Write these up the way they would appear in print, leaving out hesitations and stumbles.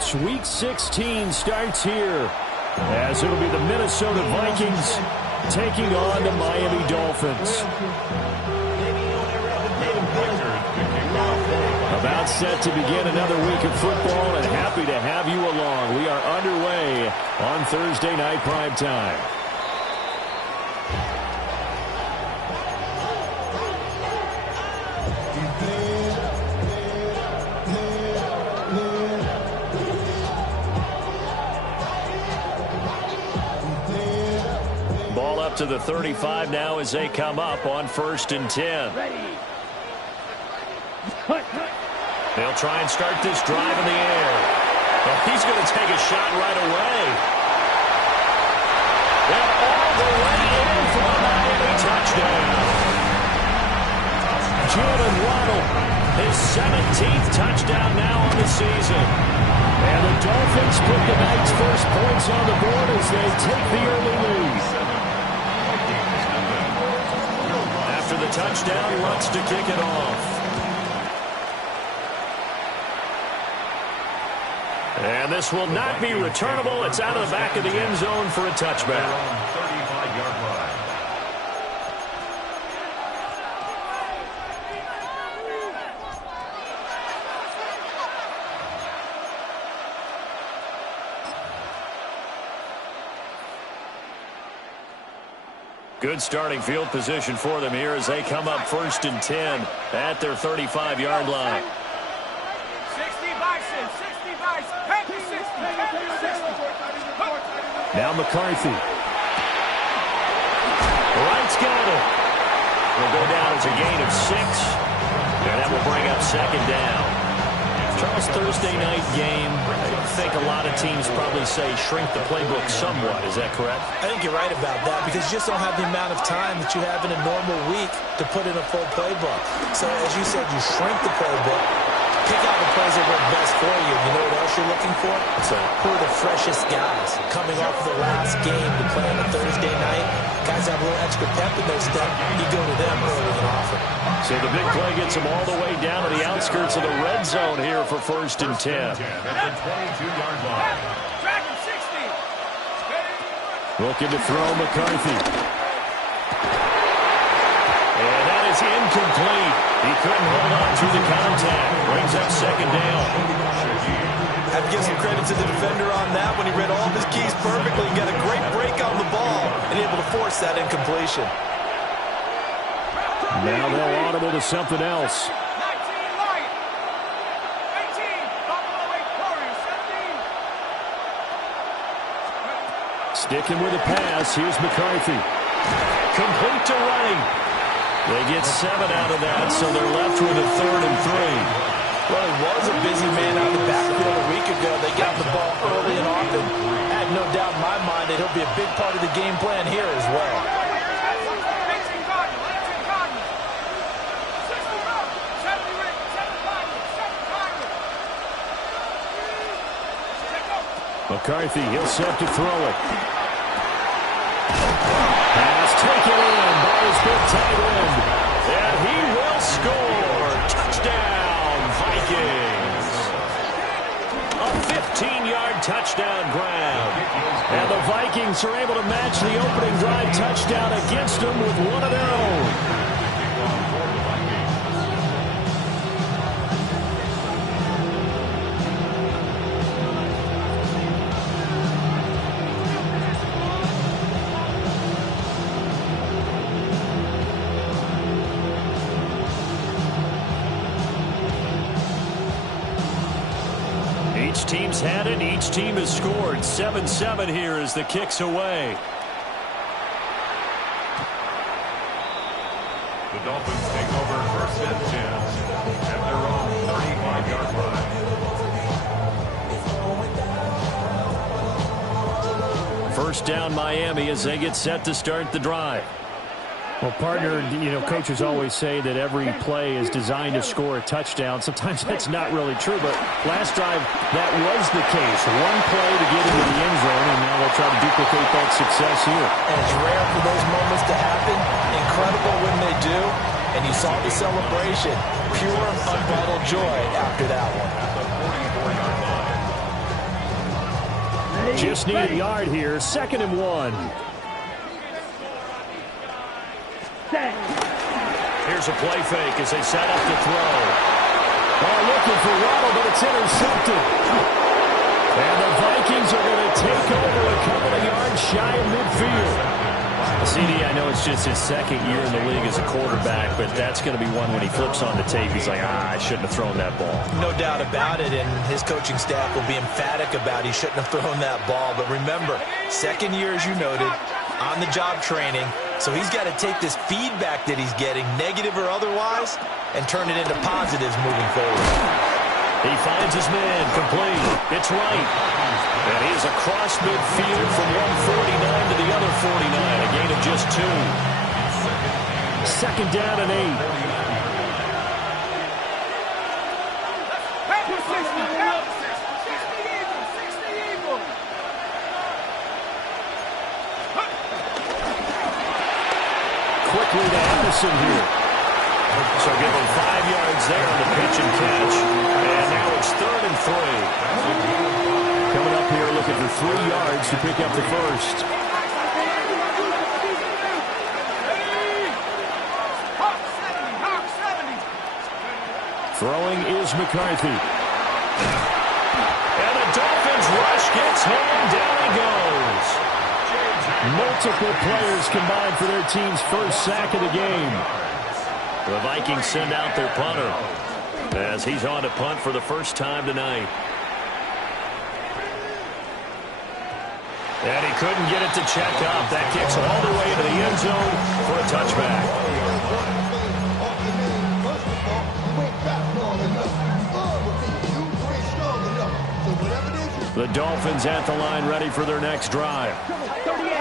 stretch. Week 16 starts here as it'll be the Minnesota Vikings taking on the Miami Dolphins. About set to begin another week of football, and happy to have you along. We are underway on Thursday night primetime. Ball up to the 35 now as they come up on 1st and 10. They'll try and start this drive in the air. Well, he's going to take a shot right away. And all the way in for a Miami touchdown. Jalen Waddle, his 17th touchdown now on the season. And the Dolphins put the night's first points on the board as they take the early lead. After the touchdown, he wants to kick it off. And this will not be returnable. It's out of the back of the end zone for a touchback. 35-yard line. Good starting field position for them here as they come up 1st and 10 at their 35-yard line. Now McCarthy. Wright's got it. Will go down as a gain of 6. And that will bring up 2nd down. Charles, Thursday night game, I think a lot of teams probably say shrink the playbook somewhat. Is that correct? I think you're right about that because you just don't have the amount of time that you have in a normal week to put in a full playbook. So as you said, you shrink the playbook. Pick out the plays that work best for you. You know what else you're looking for? So who are the freshest guys coming off the last game to play on a Thursday night? Guys have a little extra pep in their step. You go to them early and often. So the big play gets them all the way down to the outskirts of the red zone here for 1st and 10. At the 22-yard line. Looking to throw McCarthy. And that is incomplete. He couldn't hold on through the contact. Brings up 2nd down. I have to give some credit to the defender on that when he read all of his keys perfectly and got a great break on the ball and able to force that incompletion. Now they'll audible to something else. Sticking with the pass. Here's McCarthy. Complete to Wright. They get 7 out of that, so they're left with a 3rd and 3. Well, he was a busy man out of the backfield a week ago. They got the ball early and often. I have no doubt in my mind that he'll be a big part of the game plan here as well. McCarthy, he'll set to throw it. Pass taken in by his big tight end. And he will score. Touchdown, Vikings. A 15-yard touchdown grab. And the Vikings are able to match the opening drive touchdown against them with one of their own. Each team's had it. Each team has scored. 7-7 here as the kick's away. The Dolphins take over 1st and 10 at their own 35-yard line. First down Miami as they get set to start the drive. Well, partner, coaches always say that every play is designed to score a touchdown. Sometimes that's not really true, but last drive, that was the case. One play to get into the end zone, and now they'll try to duplicate that success here. And it's rare for those moments to happen. Incredible when they do. And you saw the celebration. Pure, unbridled joy after that one. Just need a yard here. 2nd and 1. Here's a play fake as they set up to throw. Looking for Waddle, but it's intercepted. And the Vikings are going to take over a couple of yards shy of midfield. CD, I know it's just his 2nd year in the league as a quarterback, but that's going to be one when he flips on the tape. He's like, I shouldn't have thrown that ball. No doubt about it, and his coaching staff will be emphatic about he shouldn't have thrown that ball. But remember, 2nd year, as you noted, on-the-job training, so he's got to take this feedback that he's getting, negative or otherwise, and turn it into positives moving forward. He finds his man, complete. It's right. And he is across midfield from 149 to the other 49, a gain of just 2. 2nd down and 8. Quickly to Addison here. So give him 5 yards there on the pitch and catch. And now it's 3rd and 3. Coming up here looking for 3 yards to pick up the first. Throwing is McCarthy. And the Dolphins rush gets home. Down he goes. Multiple players combined for their team's first sack of the game. The Vikings send out their punter as he's on to punt for the first time tonight. And he couldn't get it to check up. That kicks all the way into the end zone for a touchback. The Dolphins at the line ready for their next drive.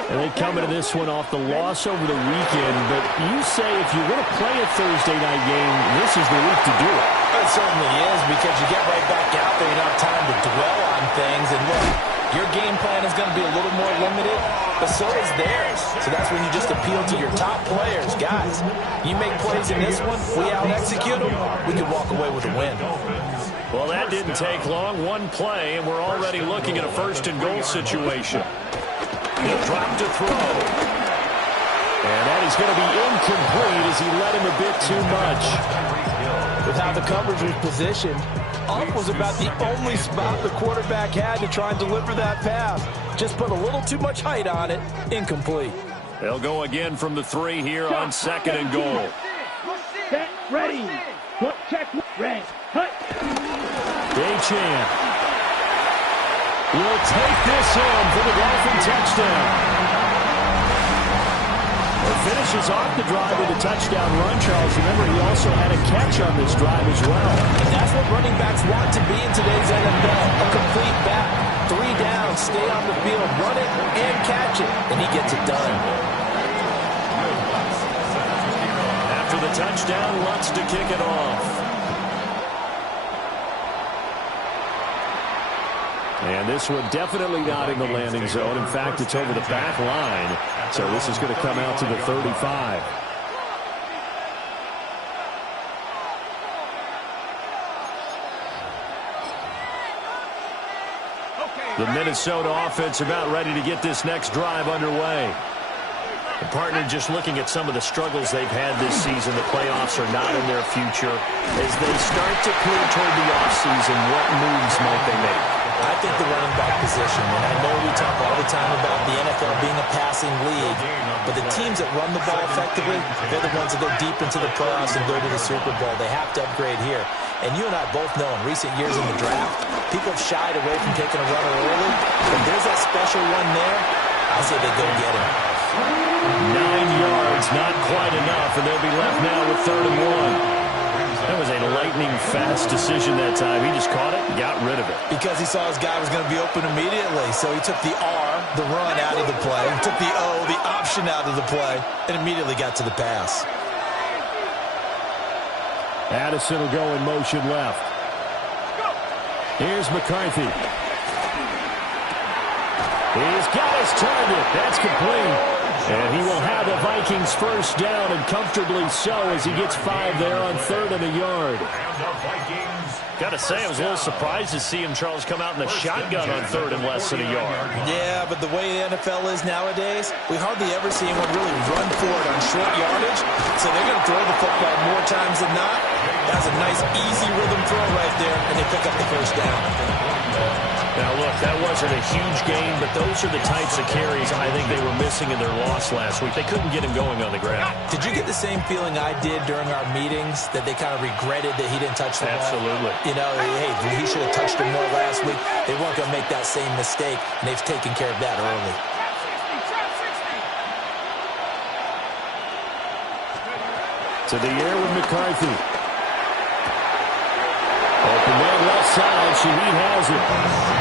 And they come into this one off the loss over the weekend. But you say if you want to play a Thursday night game, this is the week to do it. It certainly is, because you get right back out there. You don't have time to dwell on things. And look, your game plan is going to be a little more limited, but so is theirs. So that's when you just appeal to your top players. Guys, you make plays in this one, we out-execute them, we can walk away with a win. Well, that didn't take long. One play, and we're already looking at a 1st and goal situation. He'll drop to throw. And that is going to be incomplete as he let him a bit too much. With how the coverage was positioned, up was about the only spot the quarterback had to try and deliver that pass. Just put a little too much height on it. Incomplete. They'll go again from the 3 here on 2nd and goal. Set, ready. Check, ready. Hut. Achane will take this home for the Dolphin touchdown. It finishes off the drive with a touchdown run, Charles. Remember, he also had a catch on this drive as well. And that's what running backs want to be in today's NFL. A complete back. 3 down, stay on the field, run it, and catch it. And he gets it done. After the touchdown, Lutz to kick it off. And this one definitely not in the landing zone. In fact, it's over the back line. So this is going to come out to the 35. The Minnesota offense about ready to get this next drive underway. The partner just looking at some of the struggles they've had this season. The playoffs are not in their future. As they start to clear toward the offseason, what moves might they make? I think the running back position, and I know we talk all the time about the NFL being a passing league, but the teams that run the ball effectively, they're the ones that go deep into the playoffs and go to the Super Bowl. They have to upgrade here. And you and I both know in recent years in the draft, people have shied away from taking a runner early. But there's that special one there. I say they go get him. 9 yards, not quite enough, and they'll be left now with 3rd and 1. That was a lightning-fast decision that time. He just caught it and got rid of it. Because he saw his guy was going to be open immediately. So he took the R, the run, out of the play. He took the O, the option, out of the play, and immediately got to the pass. Addison will go in motion left. Here's McCarthy. He's got his target. That's complete. And he will have the Vikings first down, and comfortably so, as he gets 5 there on 3rd and a yard. And the Vikings Got to say, I was a little surprised to see him, Charles, come out in the shotgun on 3rd and less than a yard. Yeah, but the way the NFL is nowadays, we hardly ever see anyone really run for it on short yardage. So they're going to throw the football more times than not. That's a nice, easy rhythm throw right there, and they pick up the first down. Now, look, that wasn't a huge gain, but those are the types of carries I think they were missing in their loss last week. They couldn't get him going on the ground. Did you get the same feeling I did during our meetings, that they kind of regretted that he didn't touch the ball? Absolutely. You know, hey, he should have touched it more last week. They weren't going to make that same mistake, and they've taken care of that early. To the air with McCarthy. Open man left side. Shaheed has it.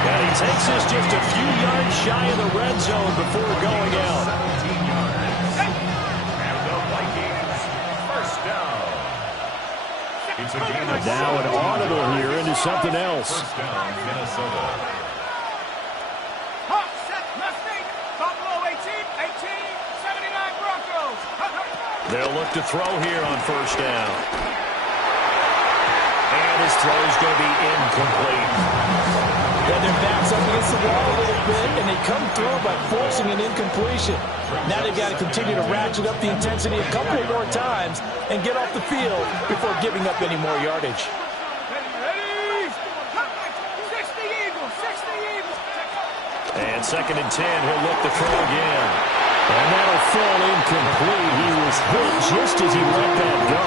And he takes us just a few yards shy of the red zone before going out. And the Vikings, first down. It's a gain of Now an audible here into something else. First down, Minnesota. Hot, set, mustang. Buffalo 18, 79 Broncos. They'll look to throw here on first down. And his throw is going to be incomplete. Yeah, their back's up against the wall a little bit, and they come through by forcing an incompletion. Now they've got to continue to ratchet up the intensity a couple more times and get off the field before giving up any more yardage. Ready? 60 Eagles, 60 Eagles. And 2nd and 10, he'll look to throw again. And that'll fall incomplete. He was hit just as he let that go.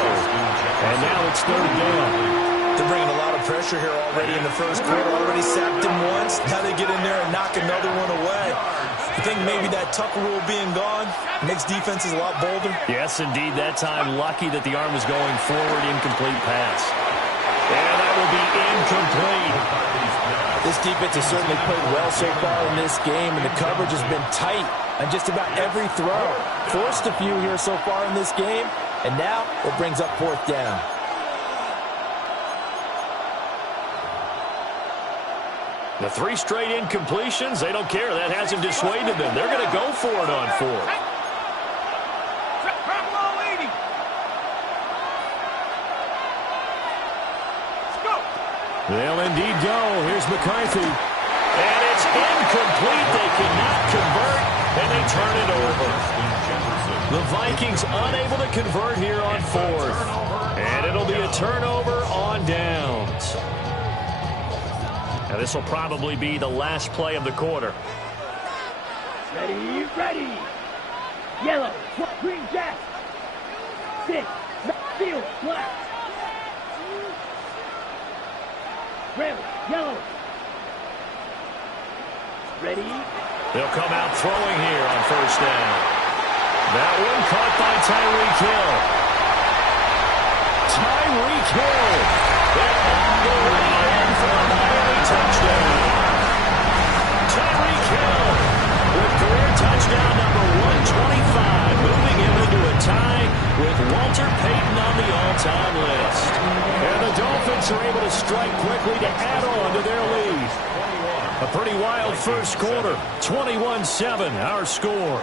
And now it's 3rd down. They're bringing a lot of pressure here already in the first quarter. Already sacked him once. Now they get in there and knock another one away. I think maybe that Tucker rule being gone makes defenses a lot bolder. Yes, indeed. That time, lucky that the arm was going forward. Incomplete pass. And that will be incomplete. This defense has certainly played well so far in this game, and the coverage has been tight on just about every throw. Forced a few here so far in this game, and now it brings up 4th down. The 3 straight incompletions, they don't care. That hasn't dissuaded them. They're going to go for it on 4th. Buffalo 80. Let's go. They'll indeed go. Here's McCarthy. And it's incomplete. They cannot convert, and they turn it over. The Vikings unable to convert here on 4th. And it'll be a turnover on downs. Now, this will probably be the last play of the quarter. Ready, ready. Yellow, green jack. 6, field, black. Red, yellow. Ready. They'll come out throwing here on first down. That one caught by Tyreek Hill. Tyreek Hill. They're on the way in for a Miami touchdown. Tyreek Hill with career touchdown number 125, moving him into a tie with Walter Payton on the all-time list. And the Dolphins are able to strike quickly to add on to their lead. A pretty wild first quarter, 21-7, our score.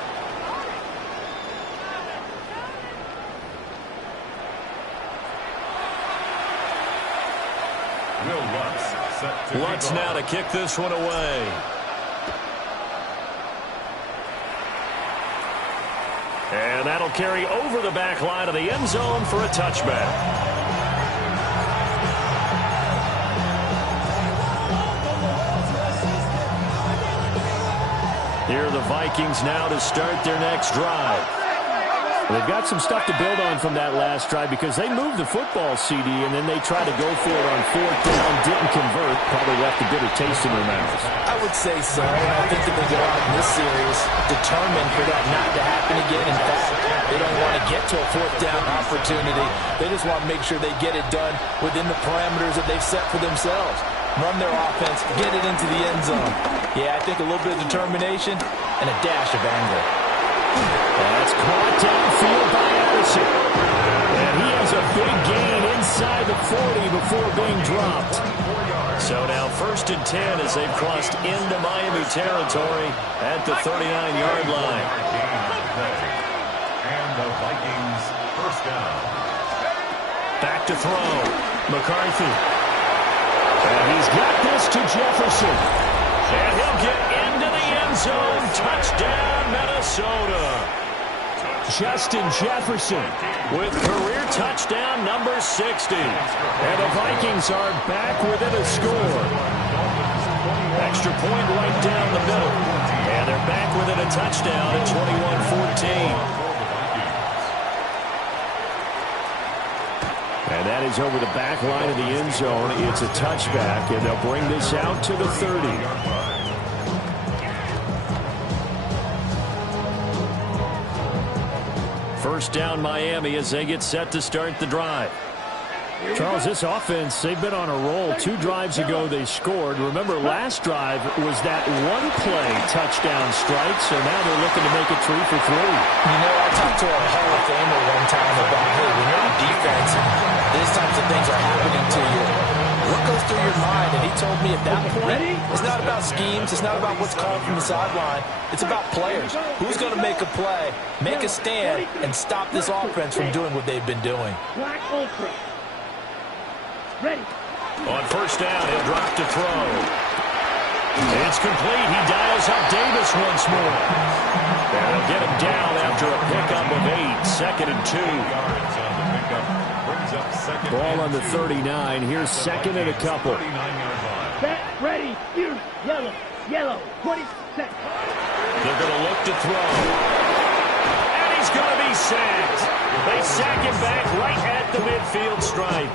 Lutz now to kick this one away. And that'll carry over the back line of the end zone for a touchback. Here are the Vikings now to start their next drive. They've got some stuff to build on from that last drive because they moved the football, CD, and then they tried to go for it on 4th down, didn't convert, probably left a bitter taste in their mouths. I would say so, and I think that they go out in this series determined for that not to happen again. In fact, they don't want to get to a 4th down opportunity. They just want to make sure they get it done within the parameters that they've set for themselves. Run their offense, get it into the end zone. Yeah, I think a little bit of determination and a dash of anger. That's caught downfield by Addison. And he has a big gain inside the 40 before being dropped. So now 1st and 10 as they've crossed into Miami territory at the 39-yard line. And the Vikings first down. Back to throw. McCarthy. And he's got this to Jefferson. And he'll get into the end zone. Touchdown, Minnesota. Justin Jefferson with career touchdown number 60. And the Vikings are back within a score. Extra point right down the middle. And they're back within a touchdown at 21-14. And that is over the back line of the end zone. It's a touchback, and they'll bring this out to the 30. First down Miami as they get set to start the drive. Charles, this offense, they've been on a roll. 2 drives ago they scored. Remember, last drive was that one-play touchdown strike, so now they're looking to make it 3 for 3. You know, I talked to a Hall of Famer one time about, hey, when you're on defense, these types of things are happening to you. What goes through your mind? And he told me at that point, it's not about schemes. It's not about what's called from the sideline. It's about players. Who's going to make a play, make a stand, and stop this offense from doing what they've been doing. Ready. On first down, he'll drop to throw. It's complete. He dials up Davis once more. And he'll get him down after a pickup of 8. Second and 2. Ball on the 39. Here's second and a couple. Set, ready, use, yellow, 20 seconds. They're going to look to throw. And he's going to be sacked. They sack him back right at the midfield stripe.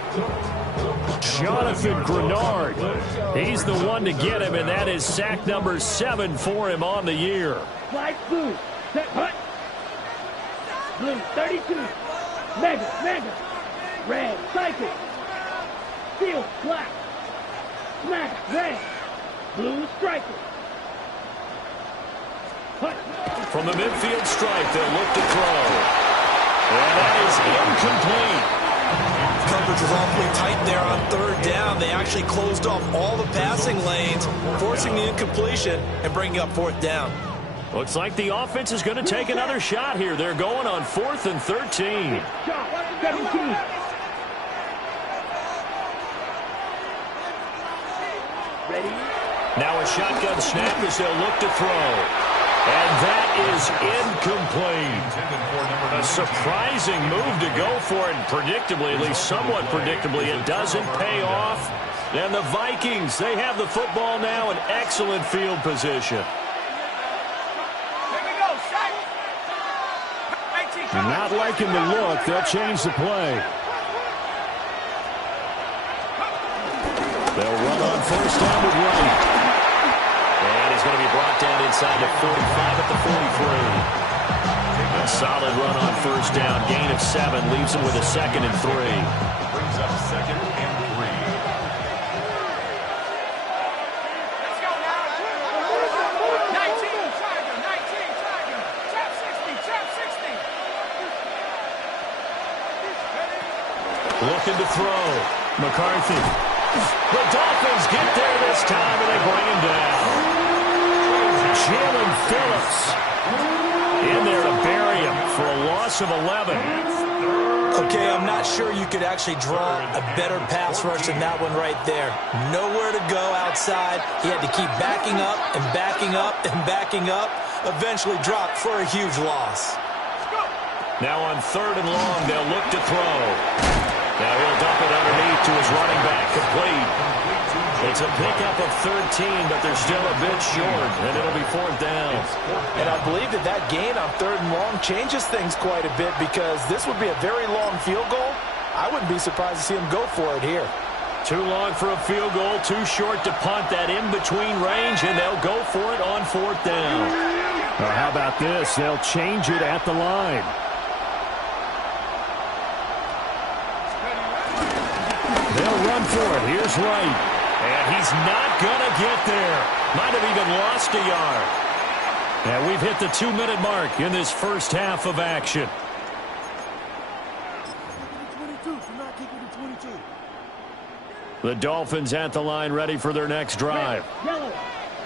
Jonathan Grenard. He's the one to get him, and that is sack number 7 for him on the year. Slide blue. Set, hut. Blue, 32. Mega. Red, cycle. Field, black. Smack, red. Blue, striker. Hut. From the midfield stripe, they'll look to throw. And that is incomplete. Coverage was awfully tight there on third down. They actually closed off all the passing lanes, forcing the incompletion and bringing up fourth down. Looks like the offense is going to take another shot here. They're going on 4th and 13. Shot, 17. Ready? Now a shotgun snap as they'll look to throw. And that is incomplete. A surprising move to go for it. Predictably, at least somewhat predictably, it doesn't pay off. And the Vikings, they have the football now in excellent field position. Here we go, set. Not liking the look. They'll change the play. They'll run on first down with Wright. And he's going to be brought down inside the 45 at the 43. A solid run on first down. Gain of 7 leaves him with a 2nd and 3. Brings up 2nd and 3. Let's go now. 19, Tiger. Trap 60. Looking to throw. McCarthy. The Dolphins get there this time, and they bring him down. Jalen Phillips in there to bury him for a loss of 11. Okay, I'm not sure you could actually draw a better pass rush than that one right there. Nowhere to go outside. He had to keep backing up and backing up and backing up. Eventually dropped for a huge loss. Now on 3rd and long, they'll look to throw. Now he'll dump it underneath to his running back, complete. It's a pickup of 13, but they're still a bit short, and it'll be 4th down. And I believe that gain on 3rd and long changes things quite a bit because this would be a very long field goal. I wouldn't be surprised to see him go for it here. Too long for a field goal, too short to punt that in-between range, and they'll go for it on 4th down. Well, how about this? They'll change it at the line. They'll run for it. Here's Wright. And he's not going to get there. Might have even lost a yard. And we've hit the 2-minute mark in this first half of action. 22. Do not kick it to 22. The Dolphins at the line ready for their next drive. Yellow.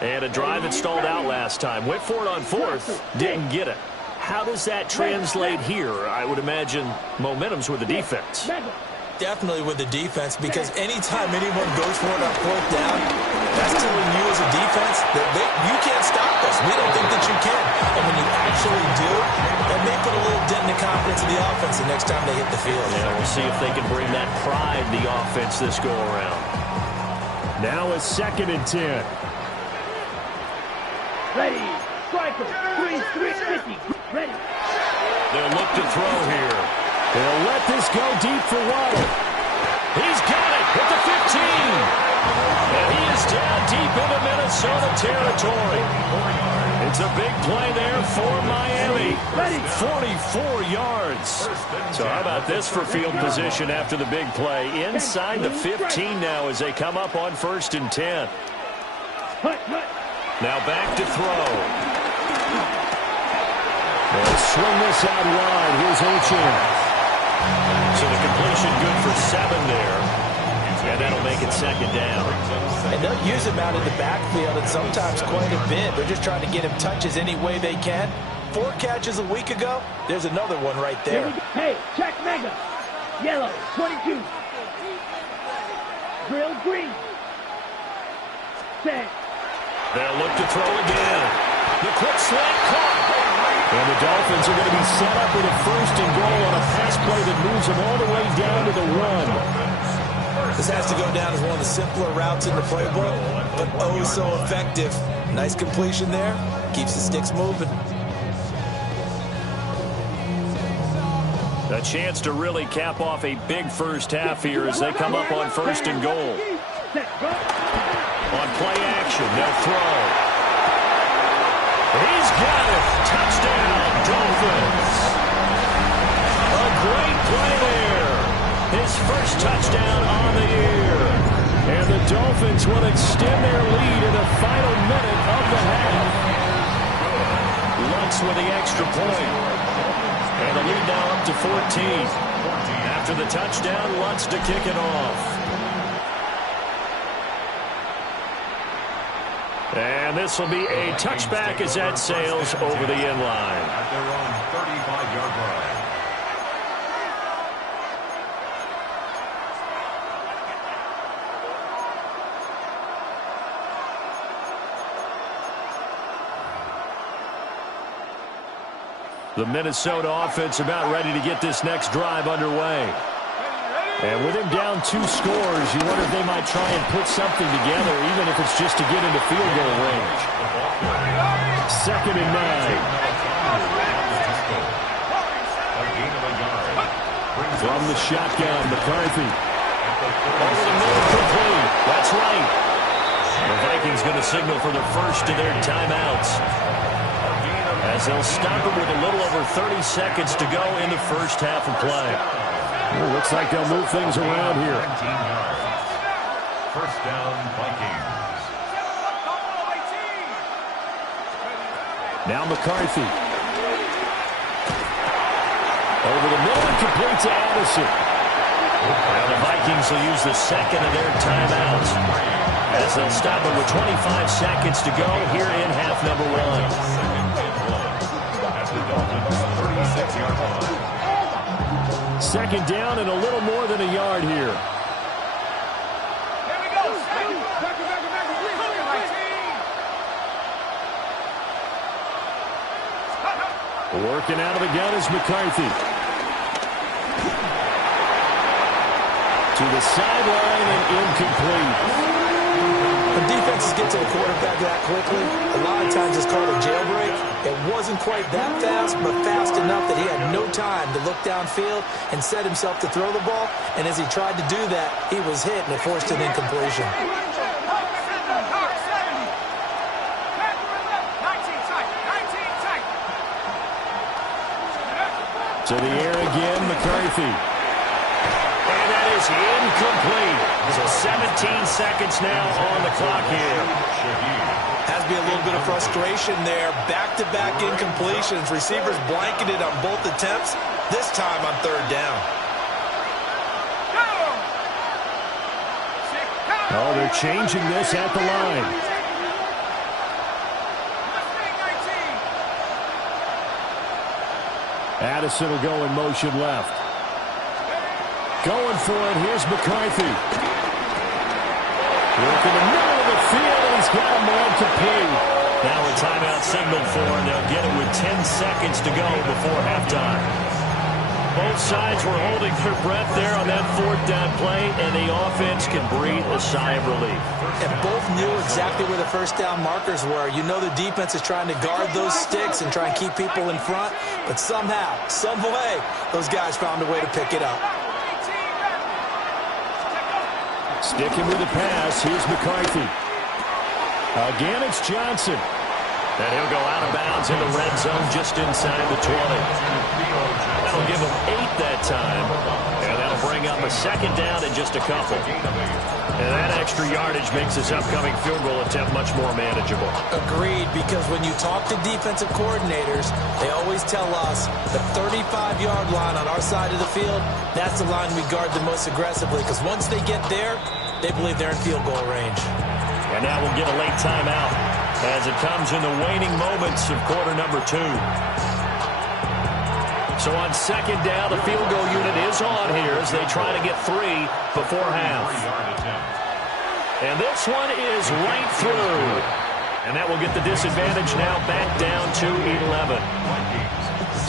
And a drive that stalled out last time. Went for it on 4th. Didn't get it. How does that translate here? I would imagine momentum's with the defense. Mega. Definitely with the defense, because anytime anyone goes for it on fourth down, that's telling you as a defense that you can't stop us. We don't think that you can. And when you actually do, that may put a little dent in the confidence of the offense the next time they hit the field. Yeah, we'll see if they can bring that pride in the offense this go-around. Now it's 2nd and 10. Ready. Striker. 3-3-50. Ready. They'll look to throw here. They'll let this go deep for Waddle. He's got it at the 15. And he is down deep into Minnesota territory. It's a big play there for Miami. 44 yards. So how about this for field position after the big play? Inside the 15 now as they come up on 1st and 10. Now back to throw. They'll swing this out wide. Here's Ochane. So the completion good for 7 there. And that'll make it 2nd down. And they'll use him out in the backfield, and sometimes quite a bit. They're just trying to get him touches any way they can. 4 catches a week ago. There's another one right there. Hey, check Mega. Yellow, 22. Drill green. Set. They'll look to throw again. The quick slant caught. And the Dolphins are going to be set up with a 1st and goal on a pass play that moves them all the way down to the 1. This has to go down as one of the simpler routes in the playbook, but oh so effective. Nice completion there. Keeps the sticks moving. A chance to really cap off a big first half here as they come up on 1st and goal. On play action, they'll throw. He's got it. Touchdown, Dolphins. A great play there. His first touchdown on the year. And the Dolphins will extend their lead in the final minute of the half. Lutz with the extra point. And the lead now up to 14. After the touchdown, Lutz to kick it off. And this will be a touchback as that sails over the end line. At their own 35-yard line. The Minnesota offense about ready to get this next drive underway. And with him down 2 scores, you wonder if they might try and put something together, even if it's just to get into field goal range. 2nd and 9. From the shotgun, McCarthy. Over the middle, complete. That's right. The Vikings going to signal for the first of their timeouts, as they'll stop it with a little over 30 seconds to go in the first half of play. Well, looks like they'll move things around here. 19 yards. First down, Vikings. Now McCarthy. Over the middle and complete to Addison. Now the Vikings will use the second of their timeouts, as they'll stop it with 25 seconds to go here in half number 1. At the Dolphins' 36-yard line. 2nd down and a little more than a yard here. Here we go. Working out of the gun is McCarthy. To the sideline and incomplete. When defenses get to the quarterback that quickly, a lot of times it's called a jailbreak. It wasn't quite that fast, but fast enough that he had no time to look downfield and set himself to throw the ball. And as he tried to do that, he was hit, and it forced an incompletion. To the air again, McCarthy. And that is incomplete. So 17 seconds now on the clock here. Has to be a little bit of frustration there. Back-to-back incompletions. Receivers blanketed on both attempts, this time on 3rd down. Oh, they're changing this at the line. Addison will go in motion left. Going for it. Here's McCarthy. Look in the middle of the field, and he's got a man complete. Now a timeout signaled for, and they'll get it with 10 seconds to go before halftime. Both sides were holding their breath there on that fourth down play, and the offense can breathe a sigh of relief. And both knew exactly where the first down markers were. You know the defense is trying to guard those sticks and try and keep people in front, but somehow, some way, those guys found a way to pick it up. Sticking with the pass, here's McCarthy. Again, it's Johnson. And he'll go out of bounds in the red zone just inside the 20. That'll give him 8 that time. And that'll bring up a second down in just a couple. And that extra yardage makes this upcoming field goal attempt much more manageable. Agreed, because when you talk to defensive coordinators, they always tell us the 35-yard line on our side of the field, that's the line we guard the most aggressively, because once they get there, they believe they're in field goal range. And now we'll get a late timeout as it comes in the waning moments of quarter number 2. So on second down, the field goal unit is on here as they try to get 3 before half. And this one is right through. And that will get the disadvantage now back down to 11.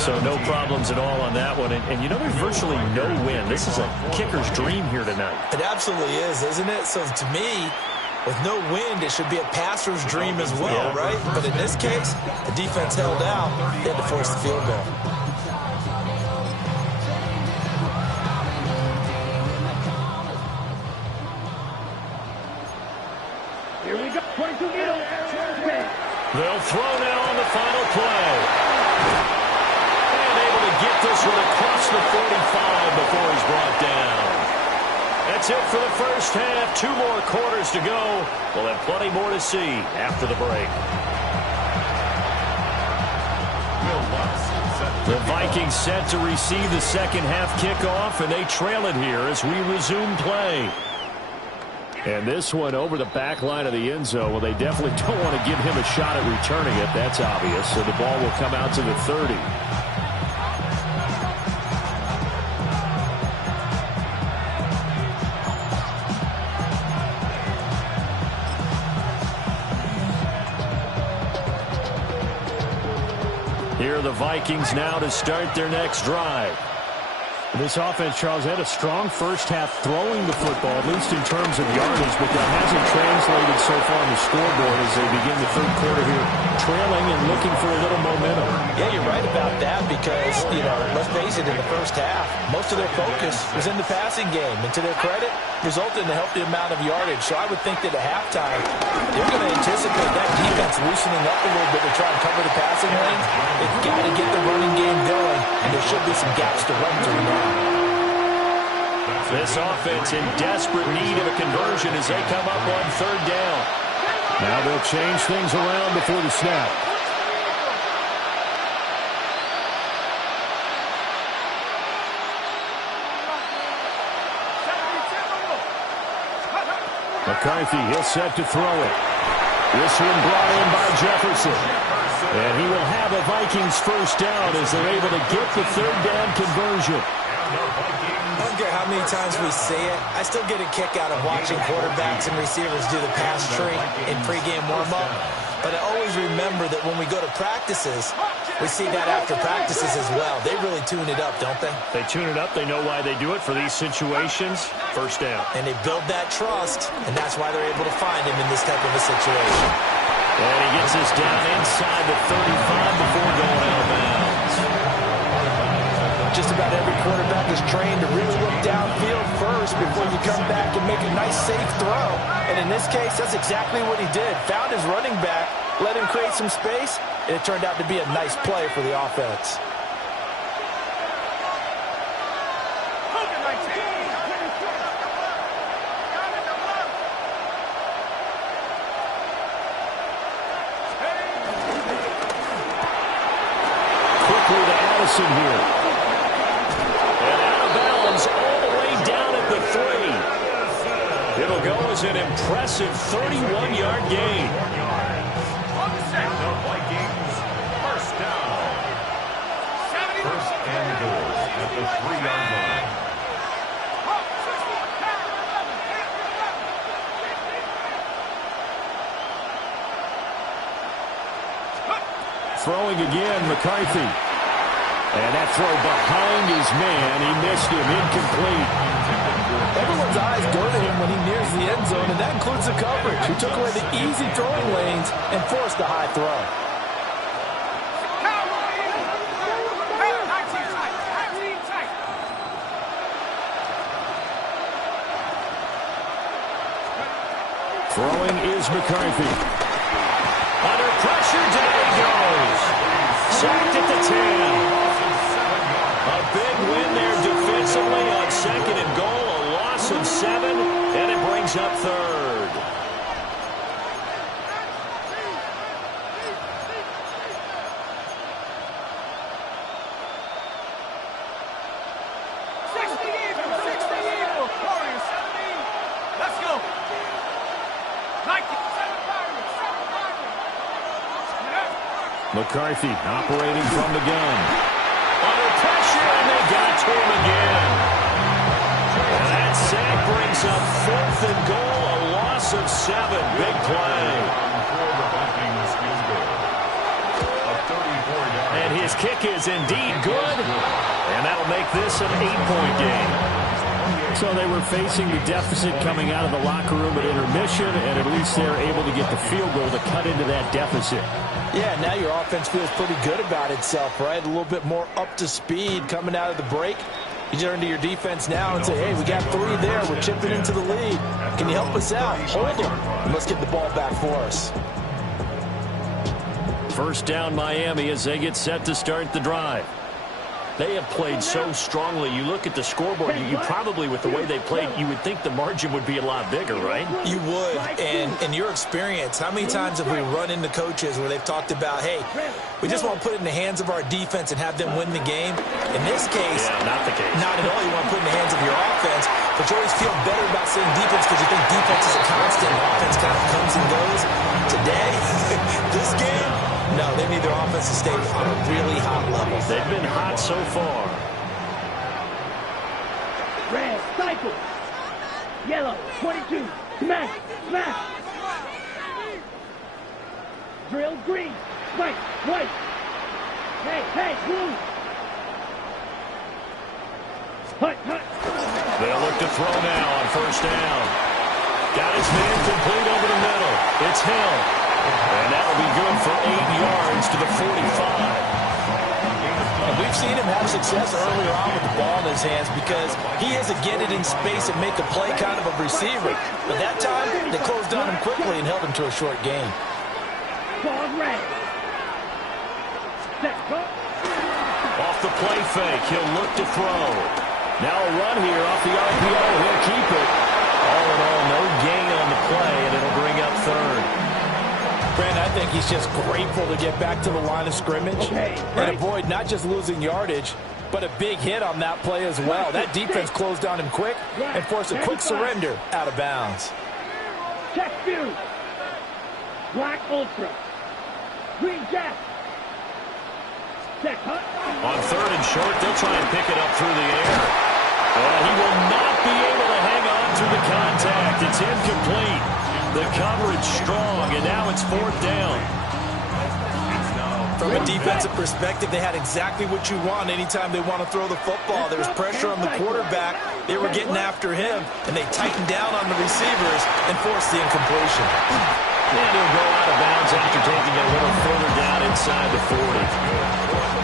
So no problems at all on that one. And you know, there's virtually no win. This is a kicker's dream here tonight. It absolutely is, isn't it? So to me, with no wind, it should be a passer's dream as well, right? But in this case, the defense held out. They had to force the field goal. Here we go. 22 middle. They'll throw now on the final play. And able to get this one across the 45 before he's brought down. That's it for the first half. 2 more quarters to go. We'll have plenty more to see after the break. The Vikings set to receive the second half kickoff, and they trail it here as we resume play. And this one over the back line of the end zone. Well, they definitely don't want to give him a shot at returning it. That's obvious. So the ball will come out to the 30. Here are the Vikings now to start their next drive. This offense, Charles, had a strong first half throwing the football, at least in terms of yardage, but that hasn't translated so far on the scoreboard as they begin the third quarter here, trailing and looking for a little momentum. Yeah, you're right about that because, let's face it, in the first half, most of their focus was in the passing game. And to their credit, resulted in a healthy amount of yardage. So I would think that at halftime, they're going to anticipate that defense loosening up a little bit to try and cover the passing lanes. They've got to get the running game going, and there should be some gaps to run through now. This offense in desperate need of a conversion as they come up on third down. Now they'll change things around before the snap. McCarthy, he'll set to throw it. This one brought in by Jefferson. And he will have a Vikings first down as they're able to get the third down conversion. I don't care how many times we see it. I still get a kick out of watching quarterbacks and receivers do the pass tree in pregame warm-up. But I always remember that when we go to practices, we see that after practices as well. They really tune it up, don't they? They tune it up. They know why they do it for these situations. First down. And they build that trust, and that's why they're able to find him in this type of a situation. And he gets this down inside the 35 before going out of bounds. Just about every quarterback is trained to really look downfield first before you come back and make a nice, safe throw. And in this case, that's exactly what he did. Found his running back, let him create some space, and it turned out to be a nice play for the offense. Quickly to Addison here. And out of bounds all the way down at the 3. It'll go as an impressive 31-yard gain. The Vikings, first down. First and goal at the 3-yard line. throwing again, McCarthy. And that throw behind his man. He missed him. Incomplete. Everyone's eyes go to him when he nears the end zone, and that includes the coverage. He took away the easy throwing lanes and forced a high throw. Throwing is McCarthy. Under pressure, down he goes. Sacked at the 10. A big win there defensively on 2nd and goal. A loss of 7, and it brings up 3rd. McCarthy operating from the gun. Under pressure, and they got to him again. And that sack brings up 4th and goal, a loss of 7. Big play. And his kick is indeed good. And that'll make this an 8-point game. So they were facing the deficit coming out of the locker room at intermission, and at least they're able to get the field goal to cut into that deficit. Yeah, now your offense feels pretty good about itself, right? A little bit more up to speed coming out of the break. You turn to your defense now and say, hey, we got 3 there. We're chipping into the lead. Can you help us out? Hold them. And let's get the ball back for us. First down, Miami, as they get set to start the drive. They have played so strongly. You look at the scoreboard, you probably, with the way they played, you would think the margin would be a lot bigger, right? You would. And in your experience, how many times have we run into coaches where they've talked about, hey, we just want to put it in the hands of our defense and have them win the game? In this case, not the case. Not at all. You want to put it in the hands of your offense, but you always feel better about saying defense because you think defense is a constant. Offense kind of comes and goes. Today, this game, no, they need their offense to stay on a really hot level. They've been hot so far. Red, cycle. Yellow, 22. Smash, smash. Drill, green. White, white. Hey, hey, blue. Hut, hut. They'll look to throw now on first down. Got his man complete over the middle. It's Hill. And that'll be good for 8 yards to the 45. And we've seen him have success earlier on with the ball in his hands because he has to get it in space and make a play kind of a receiver. But that time, they closed on him quickly and held him to a short gain. Ball red. Set, go. Off the play fake, he'll look to throw. Now a run here off the RPO. He'll keep it. All in all, no gain on the play, and it'll bring up 3rd. Brandon, I think he's just grateful to get back to the line of scrimmage and avoid not just losing yardage, but a big hit on that play as well. That defense closed on him quick and forced a quick surrender out of bounds. Check view. Black Ultra. Green Jack. Check, hut. On 3rd and short, they'll try and pick it up through the air. He will not be able to hang on to the contact. It's incomplete. The coverage strong, and now it's 4th down. From a defensive perspective, they had exactly what you want anytime they want to throw the football. There was pressure on the quarterback. They were getting after him, and they tightened down on the receivers and forced the incompletion. And he'll go out of bounds after taking it a little further down inside the 40.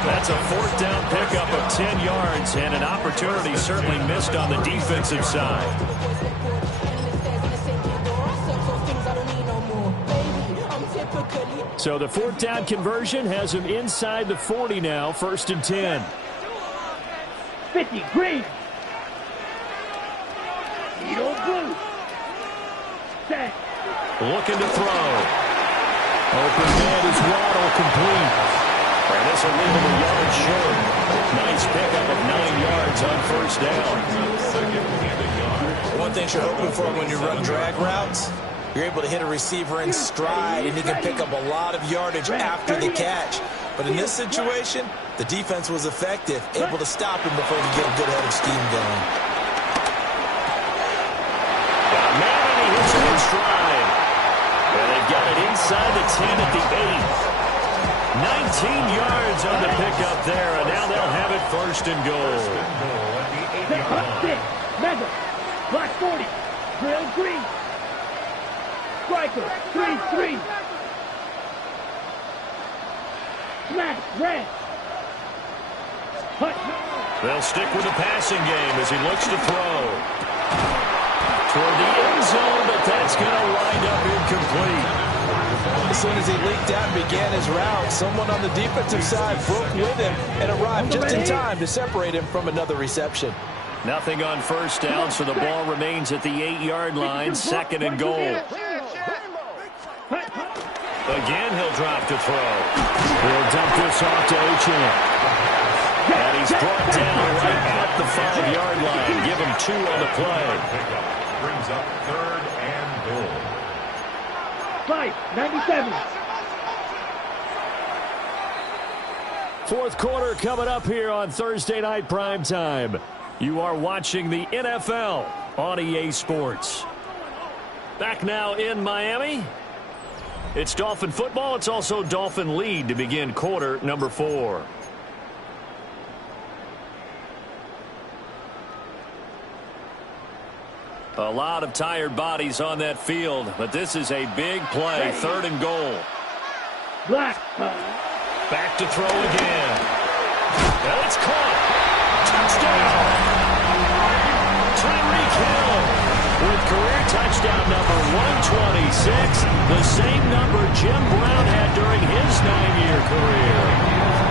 That's a 4th down pickup of 10 yards, and an opportunity certainly missed on the defensive side. So the 4th down conversion has him inside the 40 now, 1st and 10. 50, green. Needle blue. Set. Looking to throw. Open man is Waddle, complete. And this will leave him a yard short. Nice pickup of 9 yards on first down. One thing you're hoping for when you run drag routes, you're able to hit a receiver in stride, and he can pick up a lot of yardage after the catch. But in this situation, the defense was effective, able to stop him before he could get a good head of steam going. Got man, and he hits him in stride. And they've got it inside the 10 at the 8. 19 yards on the pickup there, and now they'll have it first and goal. Hot stick. Mega. Black 40. Drill green. Striker. 3-3. Smash. Red. Hut. They'll stick with the passing game as he looks to throw. Toward the end zone, but that's going to wind up incomplete. As soon as he leaked out and began his route, someone on the defensive side broke with him and arrived just in time to separate him from another reception. Nothing on first down, so the ball remains at the 8-yard line, second and goal. Again, he'll drop to throw. He'll dump this off to Achane. And he's brought down right at the 5-yard line. Give him 2 on the play. Brings up third and goal. 97. Fourth quarter coming up here on Thursday Night Primetime. You are watching the NFL on EA Sports. Back now in Miami. It's Dolphin football. It's also Dolphin lead to begin quarter number 4. A lot of tired bodies on that field, but this is a big play. Third and goal. Black. Back to throw again. And it's caught. Touchdown. Tyreek Hill with career touchdown number 126, the same number Jim Brown had during his 9-year career.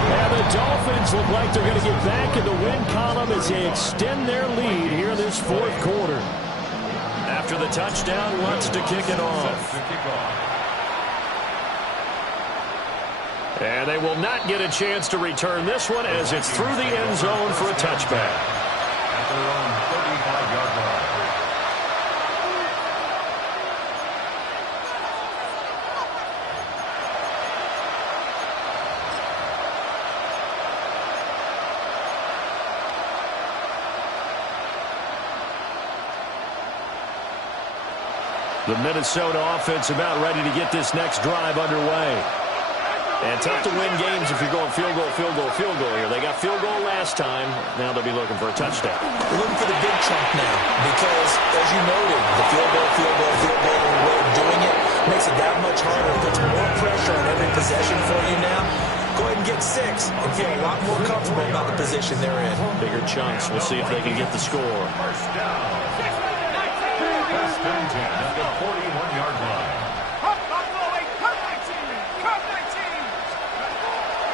And the Dolphins look like they're going to get back in the win column as they extend their lead here in this fourth quarter. After the touchdown, wants to kick it off. And they will not get a chance to return this one as it's through the end zone for a touchback. At their own 35-yard line. The Minnesota offense about ready to get this next drive underway. And tough to win games if you're going field goal, field goal, field goal here. They got field goal last time. Now they'll be looking for a touchdown. They're looking for the big chunk now because, as you noted, the field goal, and the way of doing it makes it that much harder. It puts more pressure on every possession for you now. Go ahead and get 6 and feel a lot more comfortable about the position they're in. Bigger chunks. We'll see if they can get the score. First down. First and 10 at the 41-yard line.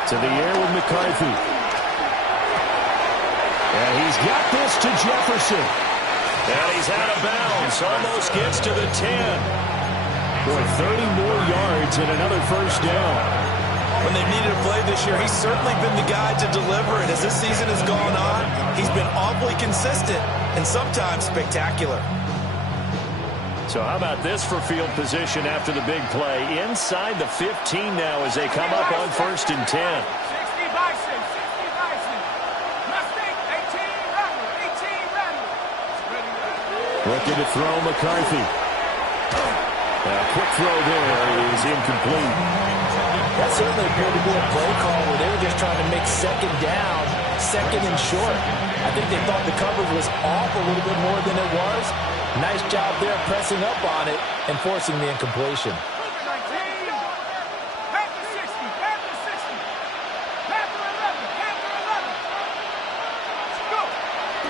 To the air with McCarthy. And he's got this to Jefferson. And he's out of bounds. Almost gets to the 10. For 30 more yards and another first down. When they've needed a play this year, he's certainly been the guy to deliver. And as this season has gone on, he's been awfully consistent and sometimes spectacular. So how about this for field position after the big play? Inside the 15 now as they come up on first and 10. 60 Bison, 60 Bison. Mustang, 18 Rebel, 18 Rebel. Looking to throw McCarthy. A quick throw there is incomplete. That certainly appeared to be a play call where they were just trying to make second down, second and short. I think they thought the coverage was off a little bit more than it was. Nice job there pressing up on it and forcing the incompletion.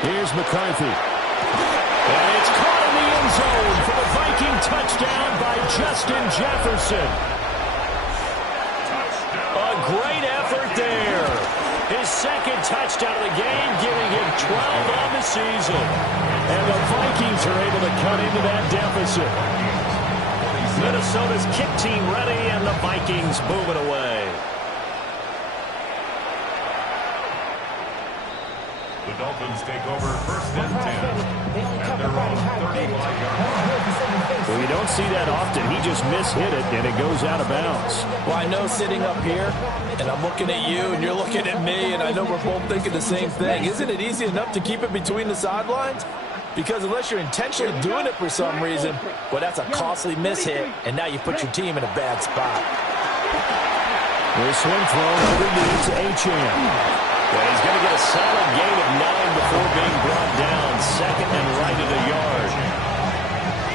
Here's McCarthy. And it's caught in the end zone for the Viking touchdown by Justin Jefferson. A great effort there. His second touchdown of the game, giving him 12 on the season. And the Vikings are able to cut into that deficit. Minnesota's kick team ready, and the Vikings moving away. The Dolphins take over first and 10 at their own 35-yard line. Well, you don't see that often. He just mishit it, and it goes out of bounds. Well, I know sitting up here, and I'm looking at you, and you're looking at me, and I know we're both thinking the same thing. Isn't it easy enough to keep it between the sidelines? Because unless you're intentionally doing it for some reason, well, that's a costly mishit, and now you put your team in a bad spot. This one thrown underneath to Achane. And he's going to get a solid gain of 9 before being brought down. Second and right at a yard.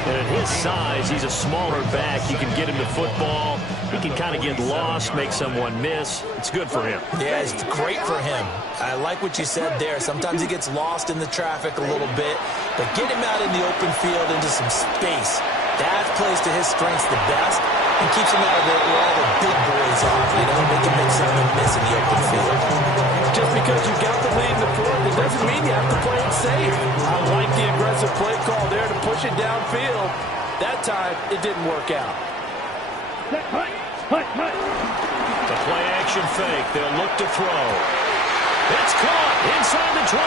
And at his size, he's a smaller back. You can get him to football. He can kind of get lost, make someone miss. It's good for him. Yeah, it's great for him. I like what you said there. Sometimes he gets lost in the traffic a little bit, but get him out in the open field into some space. That plays to his strengths the best and keeps him out of it where all the big boys are. You know, they can make something miss in the open field. Just because you got the lead in the fourth, it doesn't mean you have to play it safe. I like the aggressive play call there to push it downfield. That time, it didn't work out. The play action fake. They'll look to throw. It's caught inside the 25.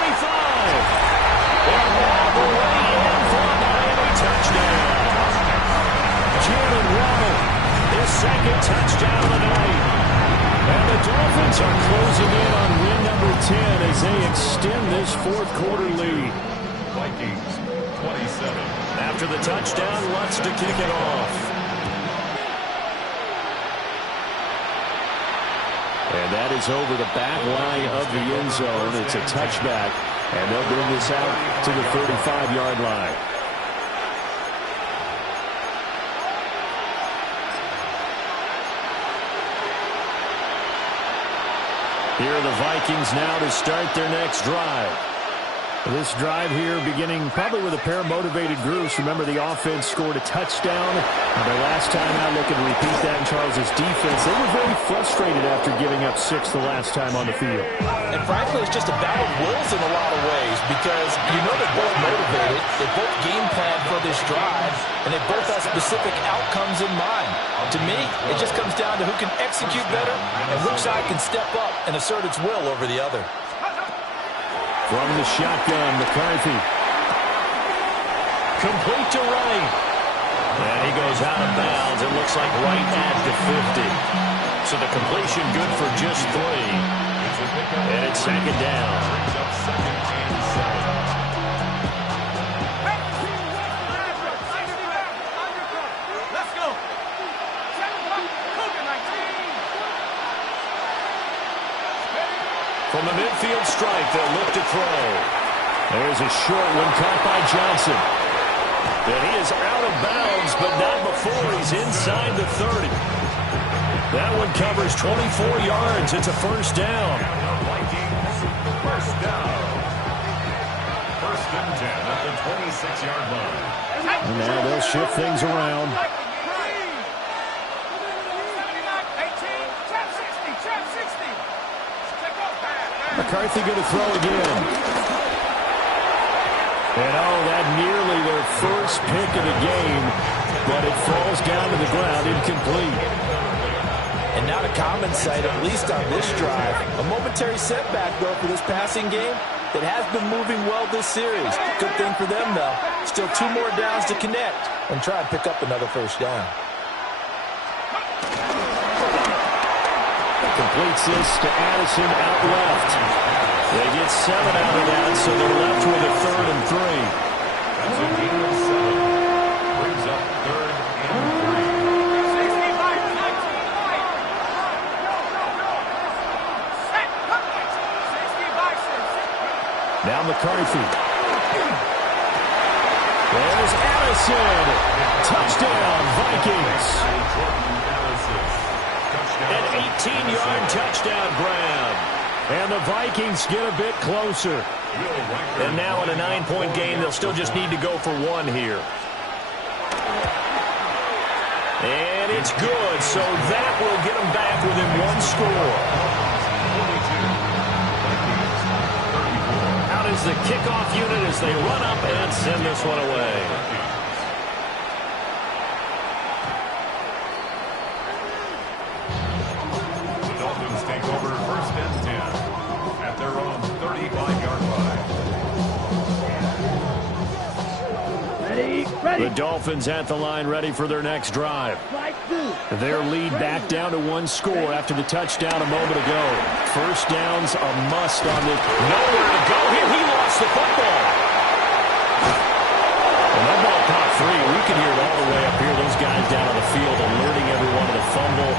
And all the way in for a Miami touchdown. Jalen Waddle, his second touchdown of the night. And the Dolphins are closing in on win number 10 as they extend this fourth quarter lead. Vikings 27. After the touchdown, Lutz to kick it off. And that is over the back line of the end zone. It's a touchback, and they'll bring this out to the 35-yard line. Here are the Vikings now to start their next drive. This drive here beginning probably with a pair of motivated groups. Remember, the offense scored a touchdown. The last time out, looking to repeat that in Charles' defense. They were very frustrated after giving up 6 the last time on the field. And frankly, it's just a battle of wills in a lot of ways because you know they're both motivated. They both game plan for this drive, and they both have specific outcomes in mind. To me, it just comes down to who can execute better and which side can step up and assert its will over the other. From the shotgun, McCarthy. Complete to Wright. And he goes out of bounds. It looks like right at the 50. So the completion good for just 3. And it's second down. From the midfield stripe, they'll look to throw. There's a short one caught by Johnson. And he is out of bounds, but not before he's inside the 30. That one covers 24 yards. It's a first down. Vikings, first down. First and 10 at the 26-yard line. And now they'll shift things around. McCarthy going to throw again. And that nearly their first pick of the game, but it falls down to the ground incomplete. And not a common sight, at least on this drive. A momentary setback, though, for this passing game that has been moving well this series. Good thing for them, though. Still 2 more downs to connect and try and pick up another first down. Completes this to Addison out left. They get 7 out of that, so they're left with a 3rd and 3. That's a gain of 7. Brings up 3rd and 3. Now McCarthy. There's Addison. Touchdown, Vikings. An 18-yard touchdown grab. And the Vikings get a bit closer. And now in a 9-point game, they'll still just need to go for 1 here. And it's good, so that will get them back within 1 score. Out is the kickoff unit as they run up and send this one away. Take over first and 10 at their own 35-yard line. The Dolphins at the line ready for their next drive. Their lead back down to 1 score after the touchdown a moment ago. First down's a must on this. Nowhere to go here. He lost the football. And that ball popped free. We can hear it all the way up here. Those guys down on the field alerting everyone of the fumble.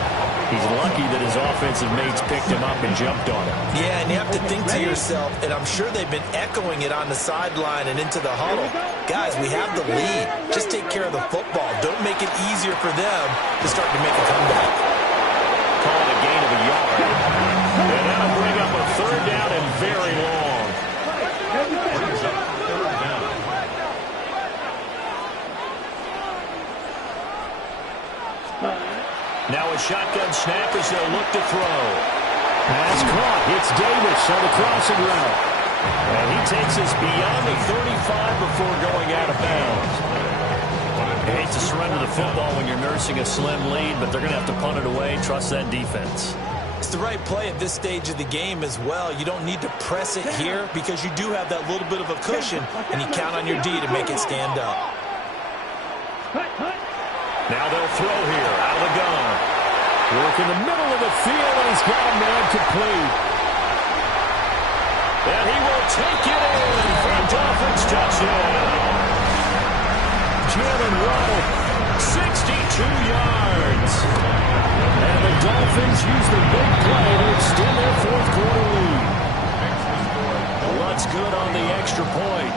He's lucky that his offensive mates picked him up and jumped on him. Yeah, and you have to think to yourself, and I'm sure they've been echoing it on the sideline and into the huddle. Guys, we have the lead. Just take care of the football. Don't make it easier for them to start to make a comeback. Call it a gain of a yard. And that'll bring up a third down and very long. Now a shotgun snap as they'll look to throw. Pass caught. It's Davis on the crossing route. And he takes us beyond the 35 before going out of bounds. You hate to surrender the football when you're nursing a slim lead, but they're going to have to punt it away. Trust that defense. It's the right play at this stage of the game as well. You don't need to press it here because you do have that little bit of a cushion, and you count on your D to make it stand up. Now they'll throw here out of the gun. Work in the middle of the field, and he's got a man complete. And he will take it in for a Dolphins touchdown. Jalen Waddle, 62 yards. And the Dolphins use the big play to extend their fourth quarter lead. What's good on the extra point?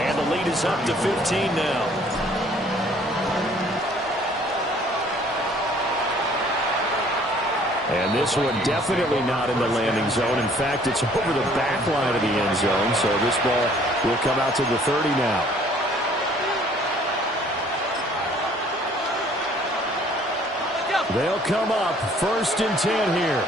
And the lead is up to 15 now. And this one definitely not in the landing zone. In fact, it's over the back line of the end zone. So this ball will come out to the 30 now. They'll come up 1st and 10 here.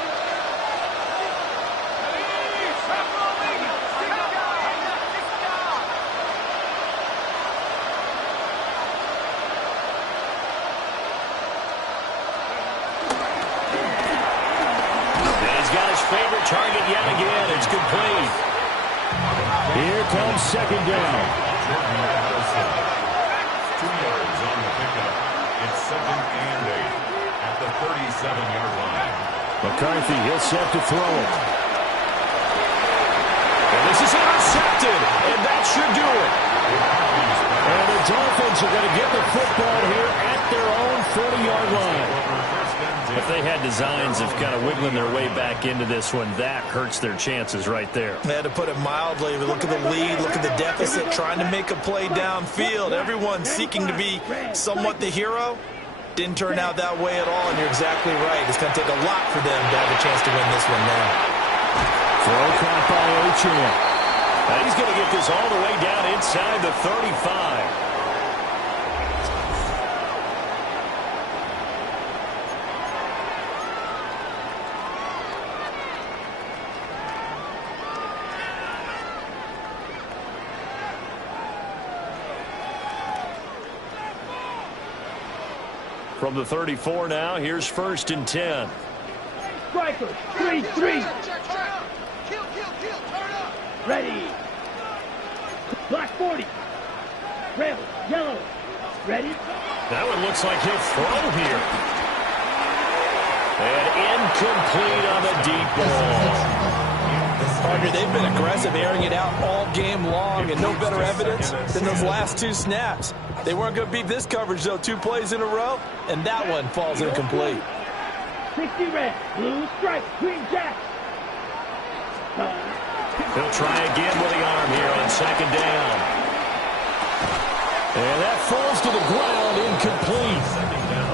Favorite target yet again. It's complete. Here comes 2nd down. 2 yards on the pickup. It's 2nd and 8 at the 37-yard line. McCarthy, he'll set to throw it. And this is intercepted, and that should do it. And the Dolphins are going to get the football here at their own 40-yard line. If they had designs of kind of wiggling their way back into this one, that hurts their chances right there. They had to put it mildly. Look at the lead, look at the deficit, trying to make a play downfield. Everyone seeking to be somewhat the hero. Didn't turn out that way at all, and you're exactly right. It's going to take a lot for them to have a chance to win this one now. Throw caught by Ochan. And he's going to get this all the way down inside the 35. From the 34 now, here's 1st and 10. Striker, 3-3. Ready. Black 40. Red, yellow. Ready. That one looks like he'll throw here. And incomplete on the deep ball. Partner, they've been aggressive, airing it out all game long, and no better evidence than those last 2 snaps. They weren't going to beat this coverage, though. 2 plays in a row, and that one falls incomplete. 60 red, blue stripe, green jack. He'll try again with the arm here on 2nd down. And that falls to the ground, incomplete.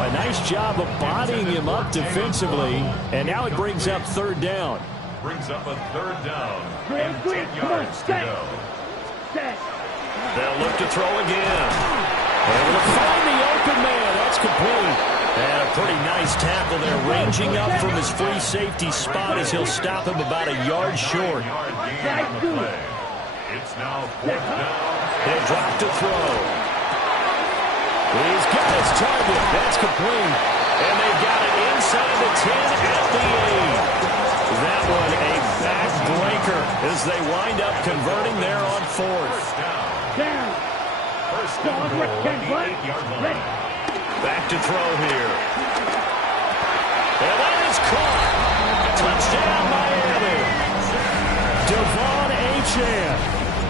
A nice job of bodying him up defensively, and now it brings up 3rd down. Brings up a 3rd down and 10 yards to go. They'll look to throw again. Able to find the open man. That's complete. And a pretty nice tackle there, ranging up from his free safety spot as he'll stop him about a yard short. It's now 4th down. He'll drop to throw. He's got his target. That's complete. And they've got it inside the 10 at the 8. That one a backbreaker as they wind up converting there on 4th. Down. First down, goal at the 8-yard line. Back to throw here. And that is caught. Touchdown, Miami. Devon Achane.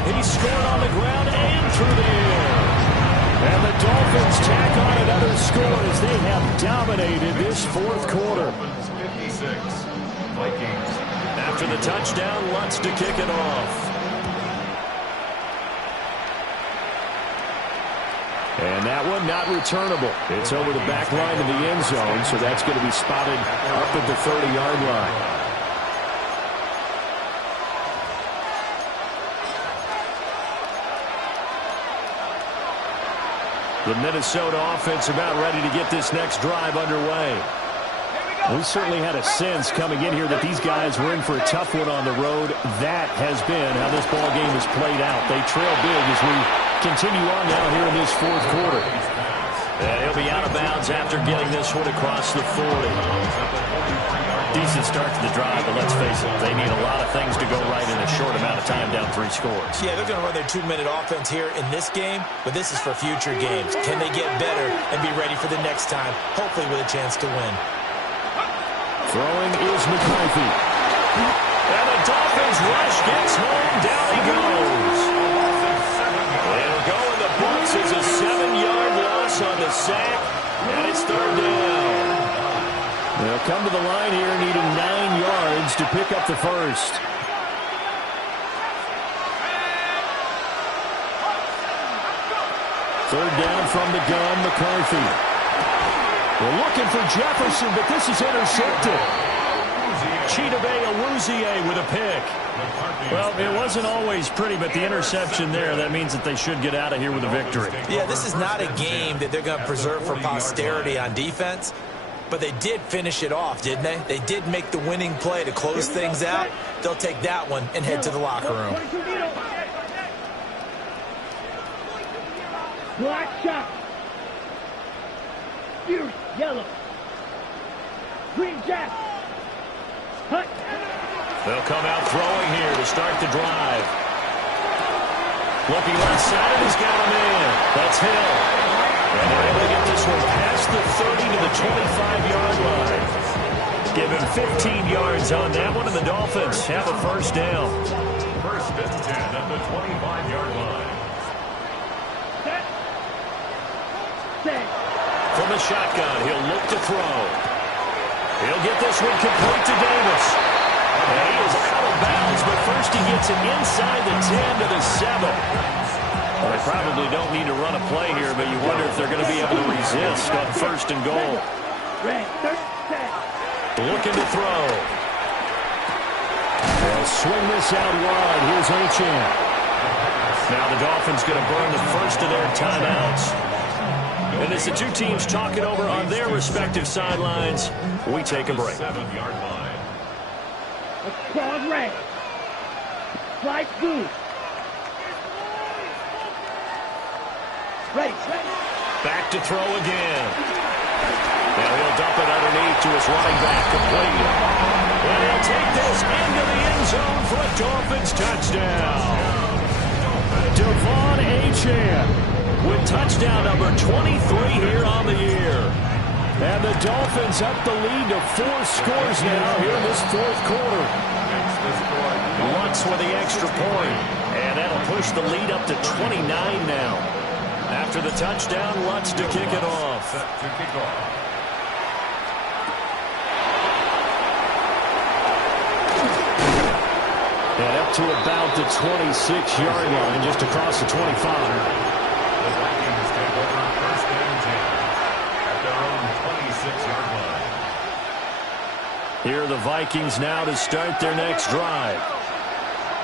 He scored on the ground and through the air. And the Dolphins tack on another score as they have dominated this 4th quarter. Vikings. After the touchdown, Lutz to kick it off. And that one not returnable. It's over the back line of the end zone, so that's going to be spotted up at the 30-yard line. The Minnesota offense about ready to get this next drive underway. We certainly had a sense coming in here that these guys were in for a tough one on the road. That has been how this ball game has played out. They trail big as we continue on now here in this fourth quarter. He'll be out of bounds after getting this one across the 40. Decent start to the drive, but let's face it, they need a lot of things to go right in a short amount of time, down 3 scores. Yeah, they're going to run their 2-minute offense here in this game, but this is for future games. Can they get better and be ready for the next time, hopefully with a chance to win? Throwing is McCarthy. And the Dolphins rush gets home. Down he goes. It'll go in the books as a 7-yard loss on the sack. And it's third down. They'll come to the line here needing 9 yards to pick up the first. Third down from the gun, McCarthy. We're looking for Jefferson, but this is intercepted. Chidobe Awuzie with a pick. Well, it wasn't always pretty, but the interception there, that means that they should get out of here with a victory. Yeah, this is not a game that they're going to preserve for posterity on defense, but they did finish it off, didn't they? They did make the winning play to close things out. They'll take that one and head to the locker room. Black shot. Fierce yellow. Green jack. Hut. They'll come out throwing here to start the drive. Looking left side, and he's got him in. That's Hill. And they're able to get this one past the 30 to the 25-yard line. Give him 15 yards on that one, and the Dolphins have a first down. First and 10 at the 25-yard line. Set. From the shotgun, he'll look to throw. He'll get this one complete to Davis. And he is out of bounds, but first he gets it inside the 10 to the 7. Well, they probably don't need to run a play here, but you wonder if they're going to be able to resist on first and goal. Red. Set. Looking to throw. They'll swing this out wide. Here's Achane. Now the Dolphins going to burn the first of their timeouts. And as the two teams talk it over on their respective sidelines, we take a break. 7-yard line. Cross red. Slide blue. Right. Back to throw again. Now he'll dump it underneath to his running back, complete. And he'll take this into the end zone for a Dolphins touchdown. Devon Achane with touchdown number 23 here on the year. And the Dolphins up the lead to 4 scores now here in this fourth quarter. Lutz with the extra point. And that'll push the lead up to 29 now. After the touchdown, Lutz to kick it off. Set to kick off. And up to about the 26-yard line, just across the 25. The Vikings take over first and 10 at their own 26-yard line. Here are the Vikings now to start their next drive.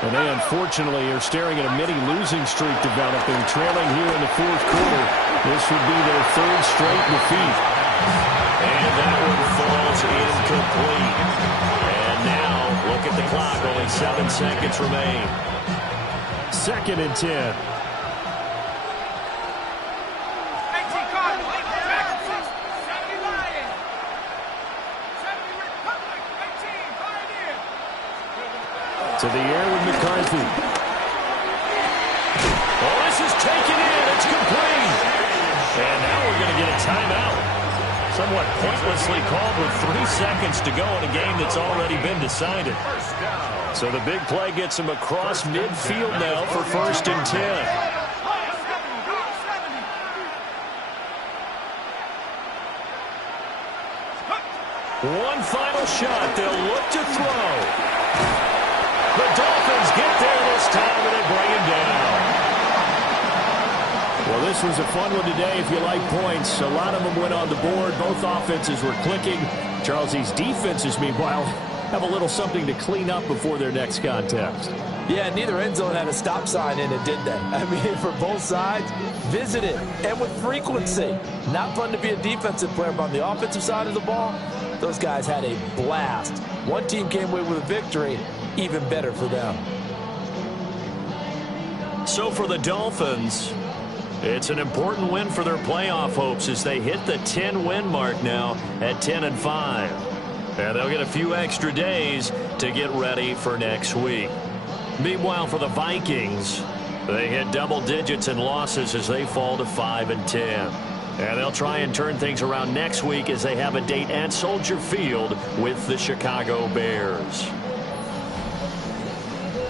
And they unfortunately are staring at a mini-losing streak developing, trailing here in the fourth quarter. This would be their 3rd straight defeat. And that one falls incomplete. And now, look at the clock. Only 7 seconds remain. 2nd and 10. To the air with McCarthy. Oh, this is taken in. It's complete. And now we're going to get a timeout. Somewhat pointlessly called with 3 seconds to go in a game that's already been decided. So the big play gets him across midfield now for 1st and 10. final shot. They'll look to throw. The Dolphins get there this time, and they bring him down. Well, this was a fun one today if you like points. A lot of them went on the board. Both offenses were clicking. Charles, these defenses, meanwhile, have a little something to clean up before their next contest. Yeah, neither end zone had a stop sign in it, did they? I mean, for both sides, visit it, and with frequency. Not fun to be a defensive player, but on the offensive side of the ball, those guys had a blast. One team came away with a victory, even better for them. So for the Dolphins, it's an important win for their playoff hopes as they hit the 10-win mark now at 10-5. And they'll get a few extra days to get ready for next week. Meanwhile, for the Vikings, they hit double digits in losses as they fall to 5-10. And they'll try and turn things around next week as they have a date at Soldier Field with the Chicago Bears.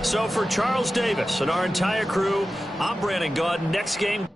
So for Charles Davis and our entire crew, I'm Brandon Gaudin. Next game.